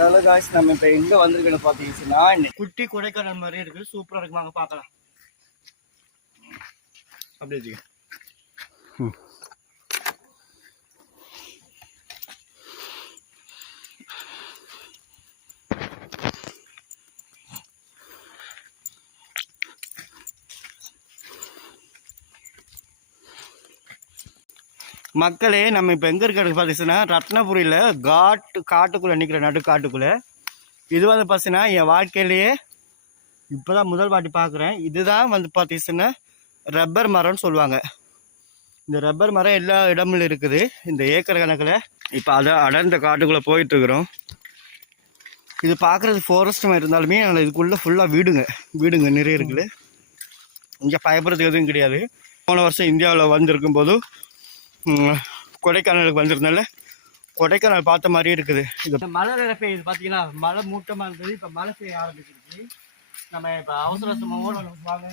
Hello guys, நம்ம இப்போ எங்கே வந்திருக்கோன்னு பார்த்தீங்கன்னா குட்டி கொடைக்கானல் மாதிரி இருக்குது. சூப்பராக இருக்கு, வாங்க பார்க்கலாம். அப்படியே வச்சுக்க. மக்களே, நம்ம இப்போ எங்கே இருக்கிறது பார்த்தீங்கன்னா ரத்னபுரியில் காட்டுக்குள்ளே நிற்கிற நடு காட்டுக்குள்ளே. இது வந்து பார்த்தீங்கன்னா என் வாழ்க்கையிலேயே இப்போ தான் முதல் வாட்டி பார்க்குறேன். இதுதான் வந்து பார்த்தீங்கன்னா ரப்பர் மரம்னு சொல்லுவாங்க. இந்த ரப்பர் மரம் எல்லா இடமும் இருக்குது இந்த ஏக்கர் கணக்கில். இப்போ அதை அடர்ந்த காட்டுக்குள்ளே போயிட்டுருக்குறோம். இது பார்க்குறது ஃபாரஸ்ட் மாதிரி இருந்தாலுமே இதுக்குள்ளே ஃபுல்லாக வீடுங்க நிறைய இருக்குது. இங்கே பயப்படுறதுக்கு எதுவும் கிடையாது. போன வருஷம் இந்தியாவில் வந்திருக்கும் போது கொடைக்கானலுக்கு வந்திருந்தால கொடைக்கானல் பார்த்த மாதிரியே இருக்குது. இது மழை வேற பெய்யுது பார்த்தீங்கன்னா, மழை மூட்டமாக இருந்தது, இப்போ மழை பெய்ய ஆரம்பிச்சிருச்சு. நம்ம இப்போ அவசர வாங்க.